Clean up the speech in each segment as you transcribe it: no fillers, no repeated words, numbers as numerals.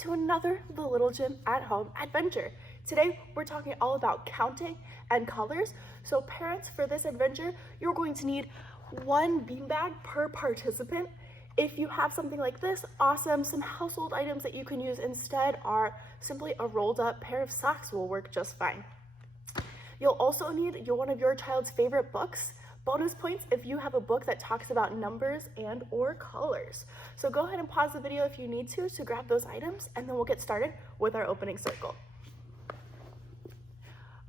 to another The Little Gym at Home adventure. Today, we're talking all about counting and colors. So parents, for this adventure, you're going to need one beanbag per participant. If you have something like this, awesome. Some household items that you can use instead are simply a rolled up pair of socks will work just fine. You'll also need one of your child's favorite books. Bonus points if you have a book that talks about numbers and or colors. So go ahead and pause the video if you need to grab those items, and then we'll get started with our opening circle.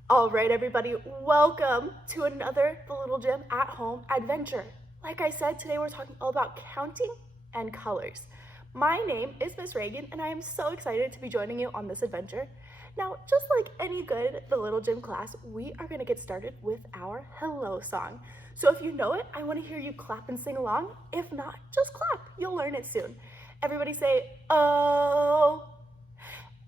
All right, everybody, welcome to another The Little Gym at Home adventure. Like I said, today we're talking all about counting and colors. My name is Miss Reagan, and I am so excited to be joining you on this adventure. Now, just like any good The Little Gym class, we are gonna get started with our hello song. So if you know it, I wanna hear you clap and sing along. If not, just clap, you'll learn it soon. Everybody say, oh.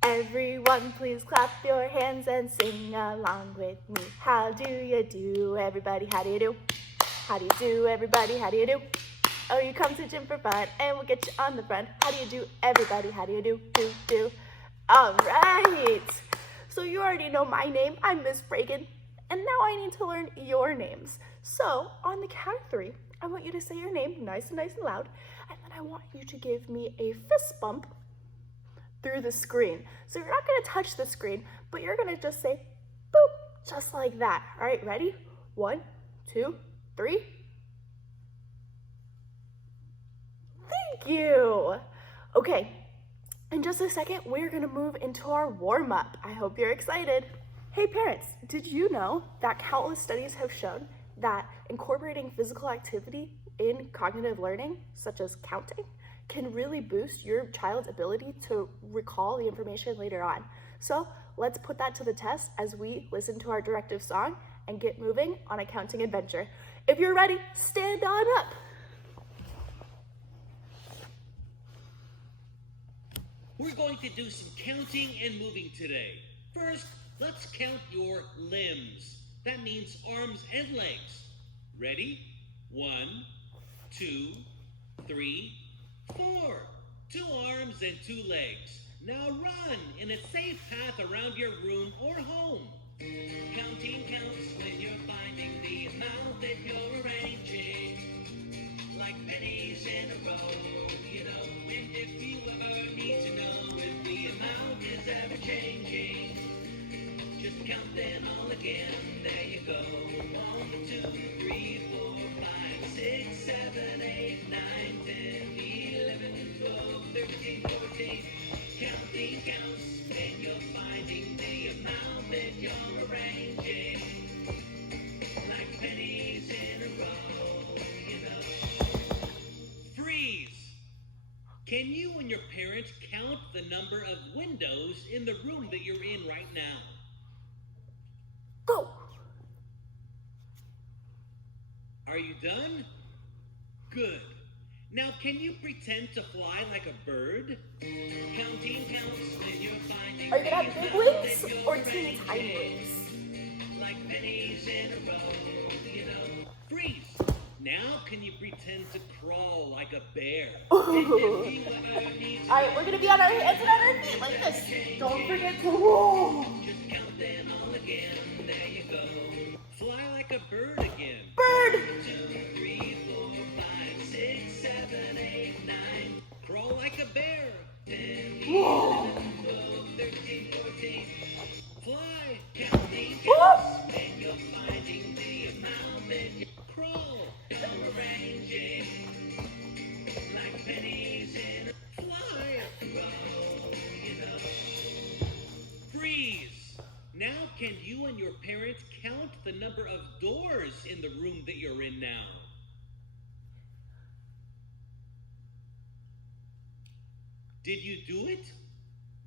Everyone please clap your hands and sing along with me. How do you do, everybody, how do you do? How do you do, everybody, how do you do? Oh, you come to gym for fun, and we'll get you on the front. How do you do, everybody, how do you do? All right, so you already know my name. I'm Miss Reagan, and now I need to learn your names. So on the count of 3, I want you to say your name nice and loud, and then I want you to give me a fist bump through the screen. So you're not gonna touch the screen, but you're gonna just say boop, just like that. All right, ready? 1, 2, 3. Thank you. Okay. In just a second, we're gonna move into our warm-up. I hope you're excited. Hey parents, did you know that countless studies have shown that incorporating physical activity in cognitive learning, such as counting, can really boost your child's ability to recall the information later on? So let's put that to the test as we listen to our directive song and get moving on a counting adventure. If you're ready, stand on up. We're going to do some counting and moving today. First, let's count your limbs. That means arms and legs. Ready? 1, 2, 3, 4. 2 arms and 2 legs. Now run in a safe path around your room or home. Counting counts when you're finding the amount that you're arranging. Like pennies in a row, you know. And if you ever need to know if the amount is ever changing, just count them all again. There you go. 1, 2, 3, 4, 5, 6, 7, 8, 9, 10, 11, 12, 13, 14. Counting counts when you're finding the amount that you're arranging. Like pennies in a row, you know. Freeze! Can you and your parents count the number of windows in the room that you're in right now? Go. Are you done? Good. Now can you pretend to fly like a bird? Counting counts when you're finding. Are you gonna have big wings or teeny tiny wings? Like pennies in a row, you know. Freeze! Now can you pretend to crawl like a bear? All right, we're gonna be on our hands and on our feet like this. Don't forget to roll. Just count them all again. There you go. Fly like a bird again. Bird. 2, 3, 4, 5, 6, 7, 8, 9. Crawl like a bear. 10, 11, 12, 13, 14. Fly. Counting counts when you're finding the amount that you crawl. Arranging like pennies in a fly row, you know. Freeze! Now can you and your parents count the number of doors in the room that you're in now? Did you do it?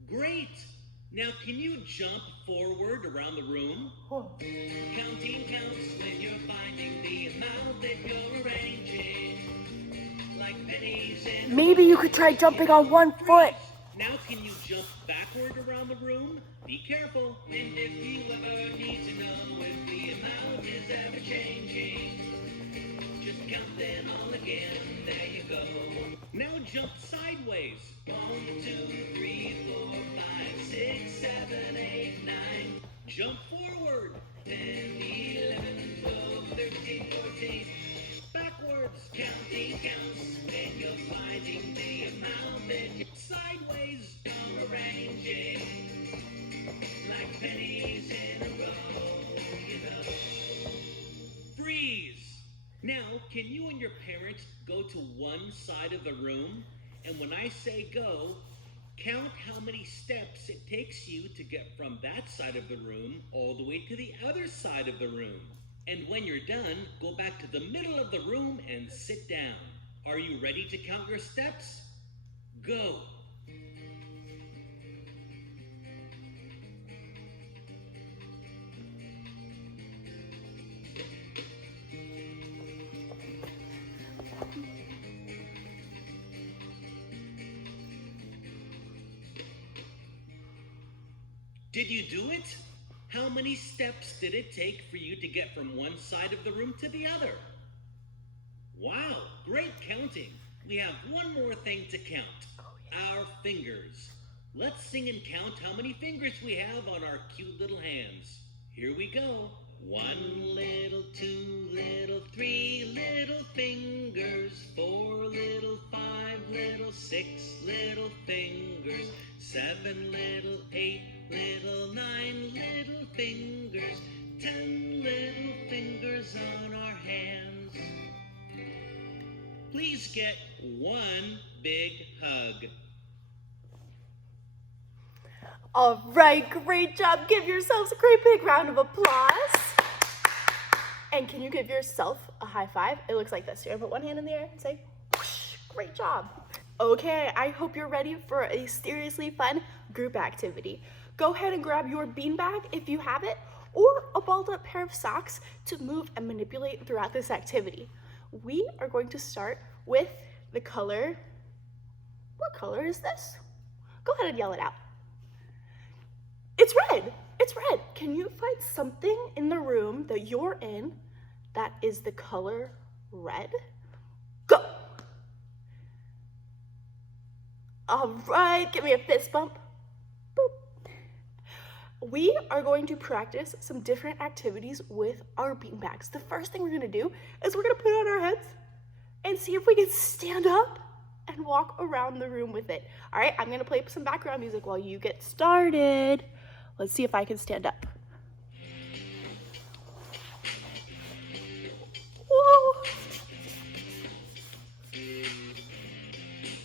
Great! Now can you jump forward around the room? Counting counts when you're finding the amount that you're arranging. Like pennies in. Maybe you could try jumping on one foot. Now can you jump backward around the room? Be careful. And if you ever need to know if the amount is ever changing, just count then all again. There you go. Now jump sideways. 1, 2, 3, 4, 5, 6, 7, 8, 9. Jump forward. 10, 11, 12, 13, 14. Backwards. Counting counts. Then you're finding the amount. Then you're sideways. You're arranging like pennies in a row, you know. Freeze! Now, can you and your parents go to one side of the room? And when I say go, count how many steps it takes you to get from that side of the room all the way to the other side of the room. And when you're done, go back to the middle of the room and sit down. Are you ready to count your steps? Go! Did you do it? How many steps did it take for you to get from one side of the room to the other? Wow, great counting. We have one more thing to count. Our fingers. Let's sing and count how many fingers we have on our cute little hands. Here we go. 1 little, 2 little, 3 little fingers, 4 little, 5 little, 6 little fingers, 7 little, 8 little, 9 little fingers, 10 little fingers on our hands. Please get one big hug. All right, great job. Give yourselves a great big round of applause. And can you give yourself a high five? It looks like this. You're gonna put one hand in the air and say, whoosh, great job. Okay, I hope you're ready for a seriously fun group activity. Go ahead and grab your beanbag if you have it, or a balled up pair of socks to move and manipulate throughout this activity. We are going to start with the color. What color is this? Go ahead and yell it out. It's red. It's red. Can you find something in the room that you're in that is the color red? Go. All right, give me a fist bump. Boop. We are going to practice some different activities with our beanbags. The first thing we're gonna do is we're gonna put it on our heads and see if we can stand up and walk around the room with it. All right, I'm gonna play some background music while you get started. Let's see if I can stand up. Whoa.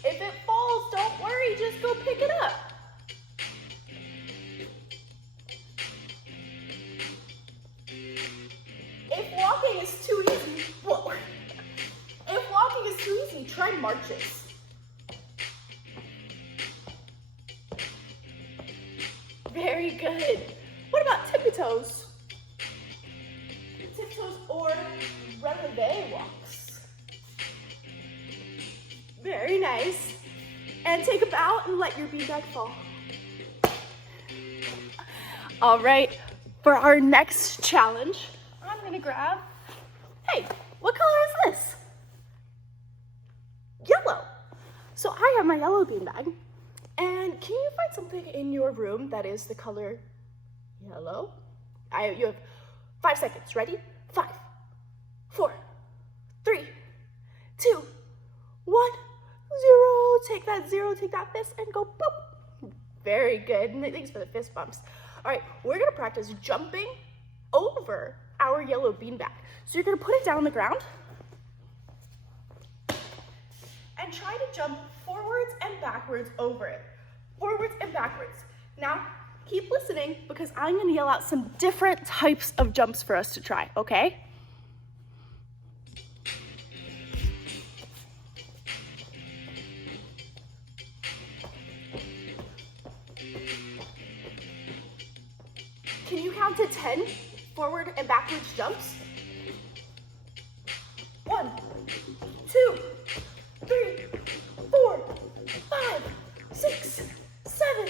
If it falls, don't worry, just go pick it up. If walking is too easy, whoa. If walking is too easy, try marches. Very good. What about tippy toes? Tiptoes or releve walks. Very nice. And take a bow and let your beanbag fall. All right, for our next challenge, I'm gonna grab, hey, what color is this? Yellow. So I have my yellow beanbag. And can you find something in your room that is the color yellow? You have 5 seconds. Ready? 5, 4, 3, 2, 1, 0. Take that 0, take that fist, and go boop. Very good. And thanks for the fist bumps. All right, we're gonna practice jumping over our yellow beanbag. So you're gonna put it down on the ground and try to jump forwards and backwards over it. Forwards and backwards. Now, keep listening because I'm gonna yell out some different types of jumps for us to try, okay? Can you count to 10 forward and backwards jumps? 1, 2, 3, 4, 5, 6, 7,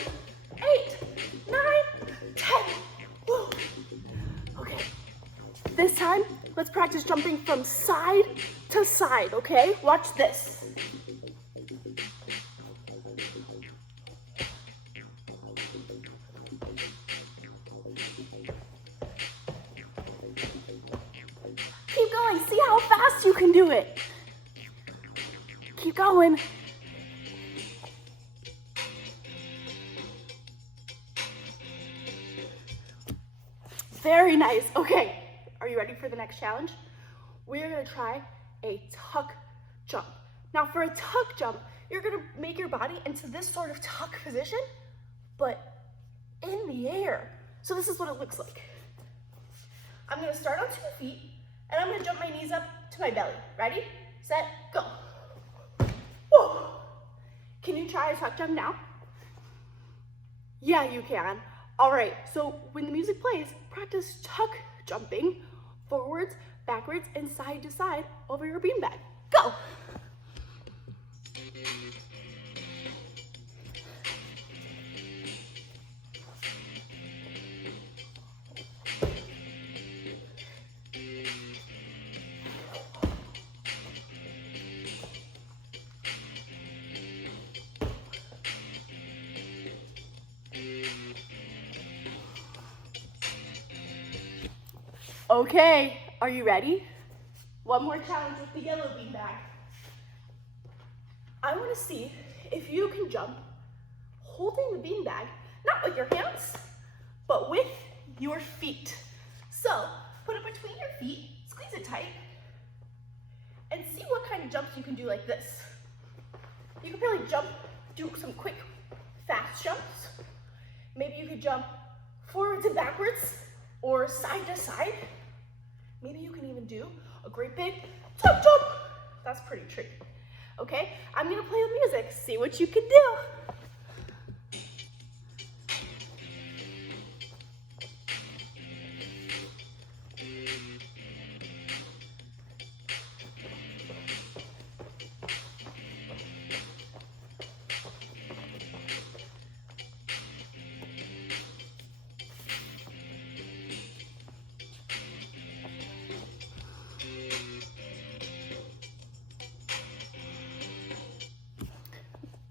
8, 9, 10. Woo. Okay. This time, let's practice jumping from side to side, okay? Watch this. Keep going, see how fast you can do it. Keep going. Very nice. Okay, are you ready for the next challenge? We're gonna try a tuck jump. Now for a tuck jump, you're gonna make your body into this sort of tuck position, but in the air. So this is what it looks like. I'm gonna start on 2 feet, and I'm gonna jump my knees up to my belly. Ready, set, go. Whoa. Can you try a tuck jump now? Yeah, you can. All right, so when the music plays, practice tuck jumping forwards, backwards, and side to side over your beanbag. Go. Okay, are you ready? One more challenge with the yellow beanbag. I want to see if you can jump holding the beanbag, not with your hands, but with your feet. So put it between your feet, squeeze it tight, and see what kind of jumps you can do like this. You can probably do some quick, fast jumps. Maybe you could jump forwards and backwards or side to side. Maybe you can even do a great big tuck jump. That's pretty tricky. Okay, I'm gonna play the music, see what you can do.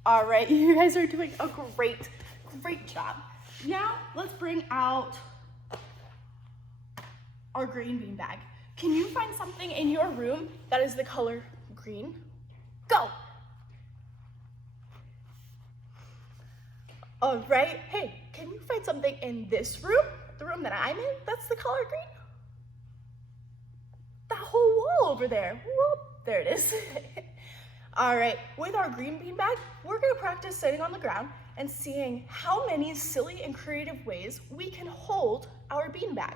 All right, you guys are doing a great job. Now let's bring out our green beanbag. Can you find something in your room that is the color green? Go. All right, hey, can you find something in this room, the room that I'm in, that's the color green? That whole wall over there. Whoop, there it is. All right, with our green beanbag, we're gonna practice sitting on the ground and seeing how many silly and creative ways we can hold our beanbag.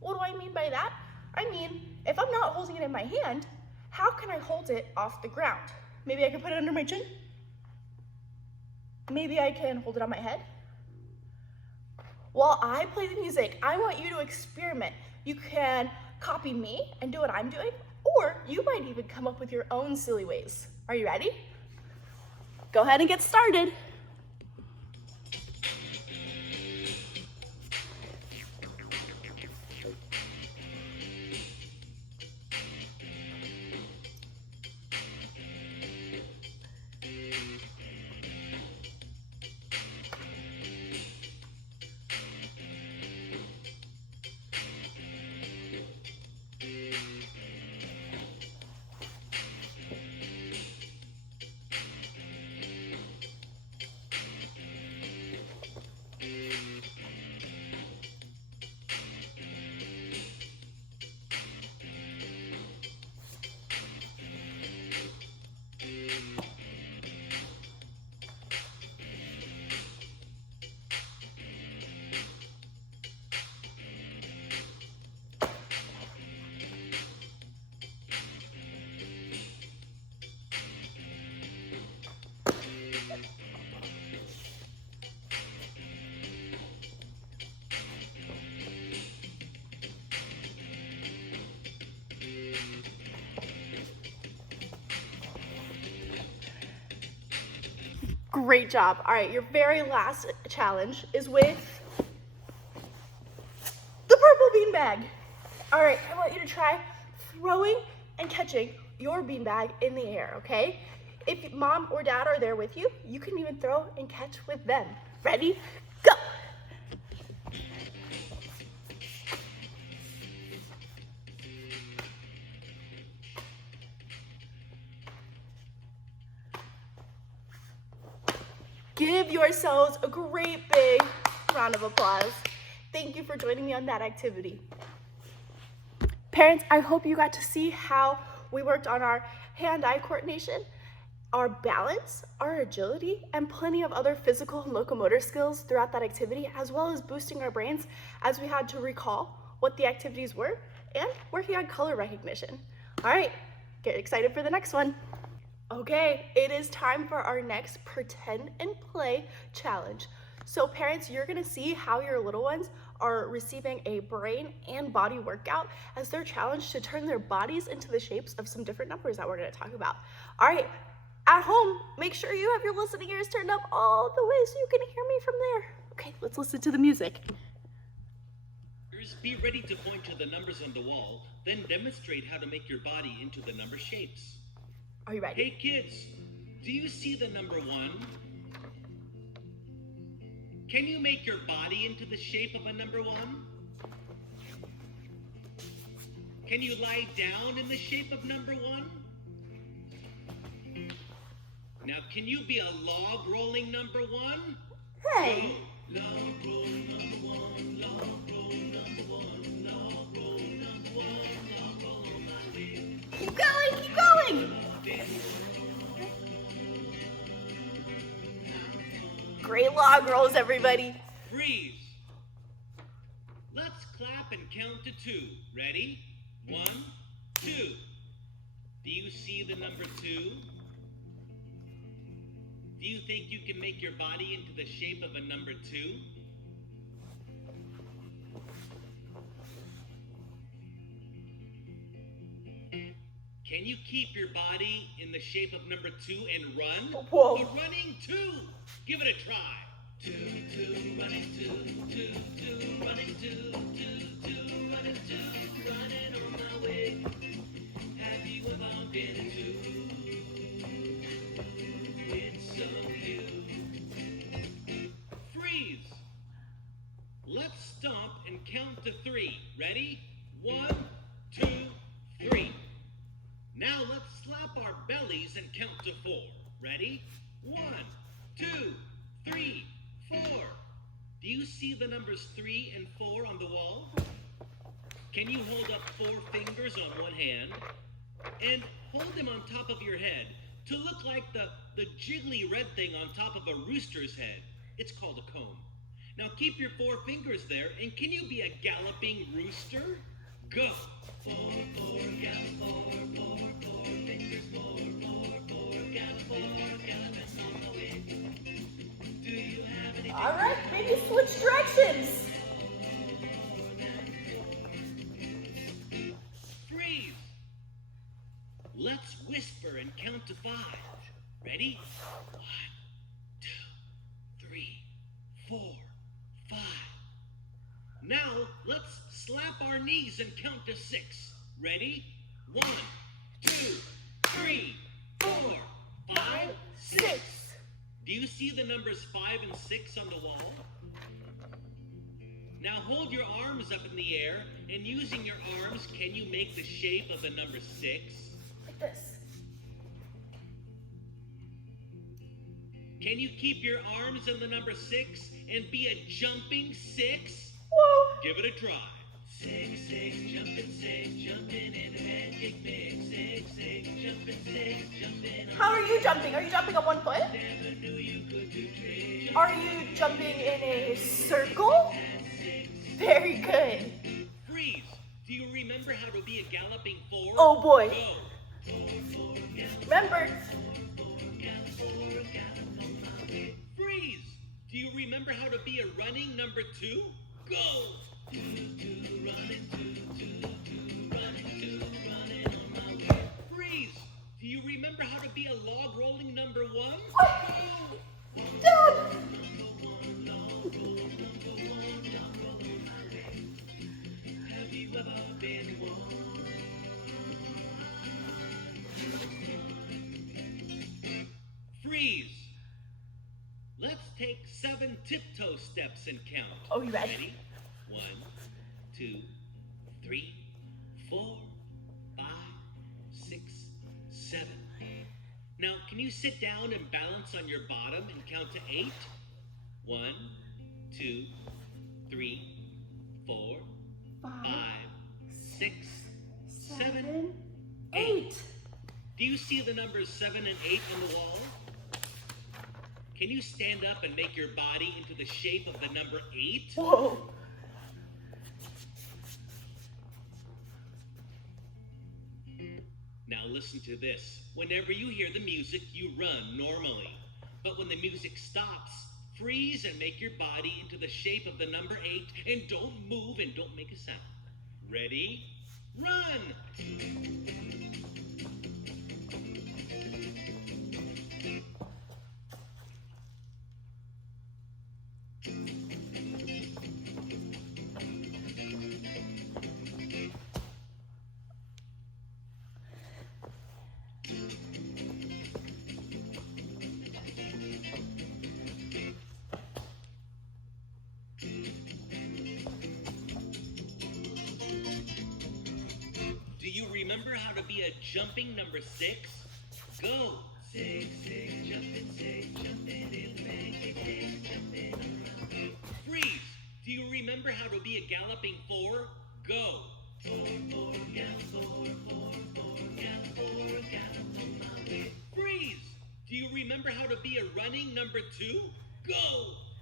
What do I mean by that? I mean, if I'm not holding it in my hand, how can I hold it off the ground? Maybe I can put it under my chin. Maybe I can hold it on my head. While I play the music, I want you to experiment. You can copy me and do what I'm doing, or you might even come up with your own silly ways. Are you ready? Go ahead and get started. Great job. All right, your very last challenge is with the purple beanbag. All right, I want you to try throwing and catching your beanbag in the air, okay? If mom or dad are there with you, you can even throw and catch with them. Ready? Go! Give yourselves a great big round of applause. Thank you for joining me on that activity. Parents, I hope you got to see how we worked on our hand-eye coordination, our balance, our agility, and plenty of other physical and locomotor skills throughout that activity, as well as boosting our brains as we had to recall what the activities were and working on color recognition. All right, get excited for the next one. Okay, it is time for our next pretend and play challenge. So parents, you're gonna see how your little ones are receiving a brain and body workout as they're challenged to turn their bodies into the shapes of some different numbers that we're gonna talk about. All right, at home, make sure you have your listening ears turned up all the way so you can hear me from there. Okay, let's listen to the music. Be ready to point to the numbers on the wall, then demonstrate how to make your body into the number shapes. Are you ready? Hey kids, do you see the number 1? Can you make your body into the shape of a number 1? Can you lie down in the shape of number 1? Now, can you be a log rolling number 1? Hey! Go. Log rolling number 1, log rolling number 1, log rolling number 1, log rolling my way. Keep going, keep going! Great log rolls, everybody. Freeze. Let's clap and count to 2. Ready? 1, 2. Do you see the number 2? Do you think you can make your body into the shape of a number 2? Can you keep your body in the shape of number 2 and run? Whoa. A running 2. Give it a try. 2, 2, running 2, 2, 2, running 2, 2, 2, running 2, running on my way. Have you ever been a 2? It's so cute. Freeze. Let's stomp and count to 3. Ready? 1, 2, 3. Now let's slap our bellies and count to 4. Ready? 1, 2, 3, 4. Do you see the numbers 3 and 4 on the wall? Can you hold up 4 fingers on one hand and hold them on top of your head to look like the jiggly red thing on top of a rooster's head? It's called a comb. Now keep your 4 fingers there, and can you be a galloping rooster? Go! 4, 4, gallop, 4, 4, 4 fingers, 4, 4, 4, gallop, 4, gallop, that's on the way. Do you have any? All right, maybe switch directions. Freeze! Let's whisper and count to 5. Ready? 1, 2, 3, 4, 5. Now let's slap our knees and count to 6. Ready? 1, 2, 3, 4, 5, 6. Do you see the numbers 5 and 6 on the wall? Now hold your arms up in the air, and using your arms, can you make the shape of the number 6? Like this. Can you keep your arms on the number 6 and be a jumping 6? Whoa. Give it a try. 6, 6, jumping in a pancake mix. 6, 6, jumping, jumping. How are you jumping? Are you jumping on one foot? Never knew you could do tricks. Are you jumping in a circle? Very good. Freeze. Do you remember how to be a galloping 4? Oh boy. Go. 4, 4, gallop. Remember. 4, 4, gallop, 4, gallop on my way. Freeze. Do you remember how to be a running number 2? Go. 2, 2, running 2, 2, 2, running 2, running on my way. Freeze. Do you remember how to be a log rolling number 1? Go. Dad. Have you ever been one? Freeze. Let's take 7 tiptoe steps and count. Oh, you ready? Ready? 1, 2, 3, 4, 5, 6, 7. Now, can you sit down and balance on your bottom and count to 8? 1, 2, 3, 4, 5, 6, 7, 8. Do you see the numbers 7 and 8 on the wall? Can you stand up and make your body into the shape of the number 8? Whoa. Now listen to this. Whenever you hear the music, you run normally. But when the music stops, freeze and make your body into the shape of the number 8, and don't move and don't make a sound. Ready? Run! Do you remember how to be a jumping number 6? Go! 6, 6, jumping, 6, jumping, it'll make it 6, jumping around. Freeze! Do you remember how to be a galloping 4? Go! 4, 4, gallop, 4, 4, 4, gallop, 4, gallop on my way. Freeze! Do you remember how to be a running number 2? Go!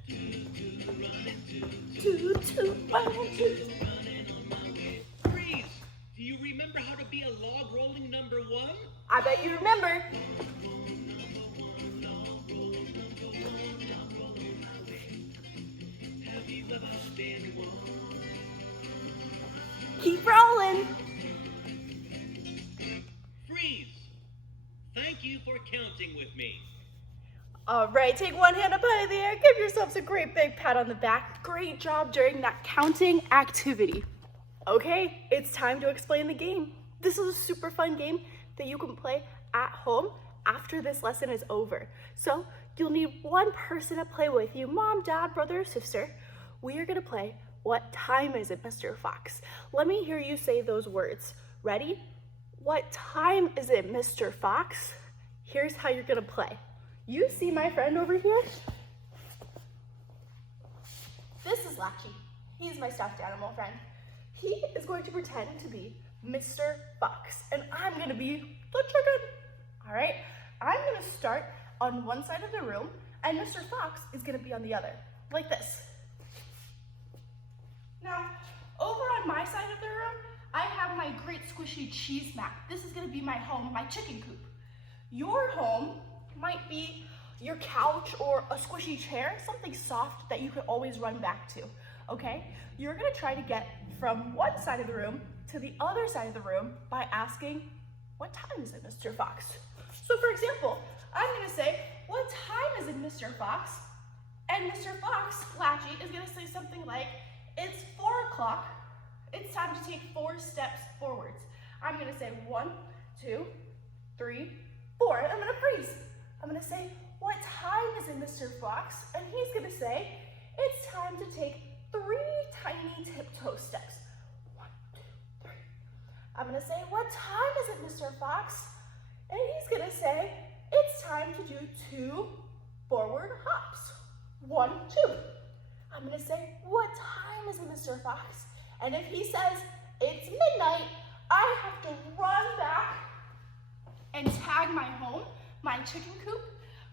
2, 2, running 2, 2, 2, 2, 1, 2. running on my way. Freeze! Do you remember how to be a log rolling number 1? I bet you remember. Have you ever been one? Keep rolling. Freeze! Thank you for counting with me. All right, take one hand up high in the air. Give yourselves a great big pat on the back. Great job during that counting activity. Okay, it's time to explain the game. This is a super fun game that you can play at home after this lesson is over. So you'll need one person to play with you, mom, dad, brother, or sister. We are gonna play What Time Is It, Mr. Fox? Let me hear you say those words. Ready? What time is it, Mr. Fox? Here's how you're gonna play. You see my friend over here? This is Latchy. He's my stuffed animal friend. He is going to pretend to be Mr. Fox, and I'm gonna be the chicken. All right? I'm gonna start on one side of the room, and Mr. Fox is gonna be on the other, like this. Now, over on my side of the room, I have my great squishy cheese mat. This is gonna be my home, my chicken coop. Your home might be your couch or a squishy chair, something soft that you could always run back to, okay? You're gonna try to get from one side of the room to the other side of the room by asking, what time is it, Mr. Fox? So for example, I'm gonna say, what time is it, Mr. Fox? And Mr. Fox, Latchy, is gonna say something like, it's 4 o'clock. It's time to take 4 steps forwards. I'm gonna say 1, 2, 3, 4. I'm gonna freeze. I'm gonna say, what time is it, Mr. Fox? And he's gonna say, it's time to take 3 tiny tiptoe steps. 1, 2, 3. I'm gonna say, what time is it, Mr. Fox? And he's gonna say, it's time to do 2 forward hops. 1, 2. I'm gonna say, what time is it, Mr. Fox? And if he says, it's midnight, I have to run back and tag my home, my chicken coop,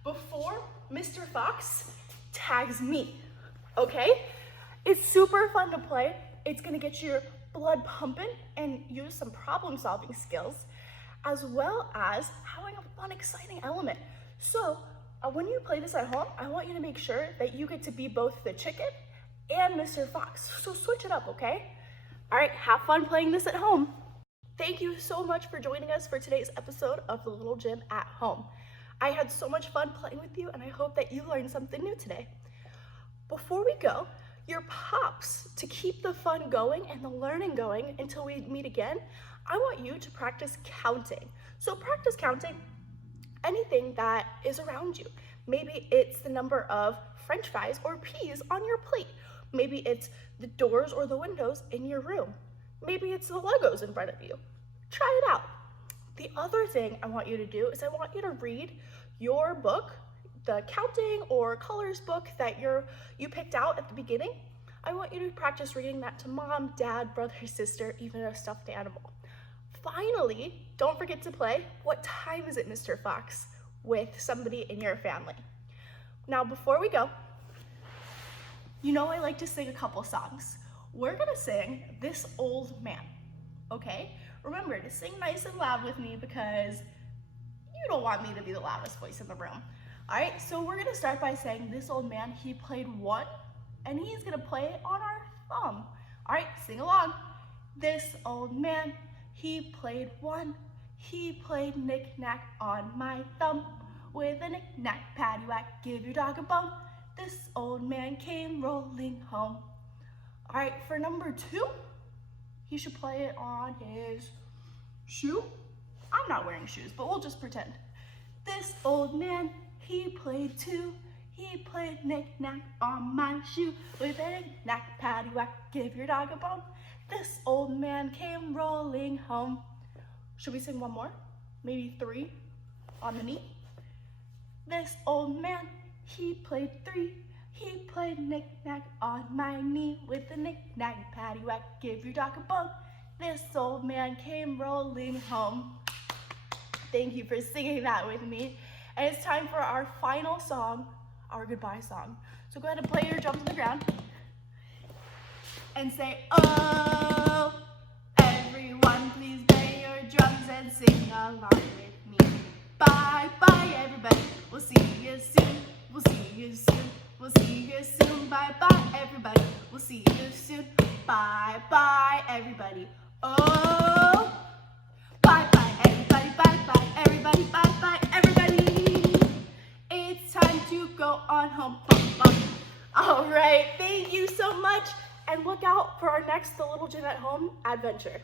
before Mr. Fox tags me, okay? It's super fun to play. It's gonna get your blood pumping and use some problem-solving skills, as well as having a fun, exciting element. So when you play this at home, I want you to make sure that you get to be both the chicken and Mr. Fox. So switch it up, okay? All right, have fun playing this at home. Thank you so much for joining us for today's episode of The Little Gym at Home. I had so much fun playing with you, and I hope that you learned something new today. Before we go, your pops, to keep the fun going and the learning going until we meet again, I want you to practice counting. So practice counting anything that is around you. Maybe it's the number of French fries or peas on your plate. Maybe it's the doors or the windows in your room. Maybe it's the Legos in front of you. Try it out. The other thing I want you to do is I want you to read your book, the counting or colors book that you picked out at the beginning. I want you to practice reading that to mom, dad, brother, sister, even a stuffed animal. Finally, don't forget to play What Time Is It, Mr. Fox? With somebody in your family. Now, before we go, you know I like to sing a couple songs. We're gonna sing This Old Man, okay? Remember to sing nice and loud with me because you don't want me to be the loudest voice in the room. All right, so we're gonna start by saying this old man, he played one, and he's gonna play it on our thumb. All right, sing along. This old man, he played one. He played knick-knack on my thumb. With a knick-knack, paddywhack, give your dog a bone. This old man came rolling home. All right, for number two, he should play it on his shoe. I'm not wearing shoes, but we'll just pretend. This old man, he played two. He played knick-knack on my shoe. With a knick-knack, paddywhack, give your dog a bone. This old man came rolling home. Should we sing one more? Maybe three on the knee? This old man, he played three. He played knick-knack on my knee. With a knick-knack, paddywhack, give your dog a bone. This old man came rolling home. Thank you for singing that with me. And it's time for our final song, our goodbye song. So go ahead and play your drums on the ground and say, oh, everyone please play your drums and sing along with me. Bye bye everybody, we'll see you soon, we'll see you soon, we'll see you soon. Bye bye everybody, we'll see you soon. Bye bye everybody, oh, bye bye everybody, bye bye everybody, bye bye everybody. It's time to go on home. All right, thank you so much, and look out for our next The Little Gym at Home adventure.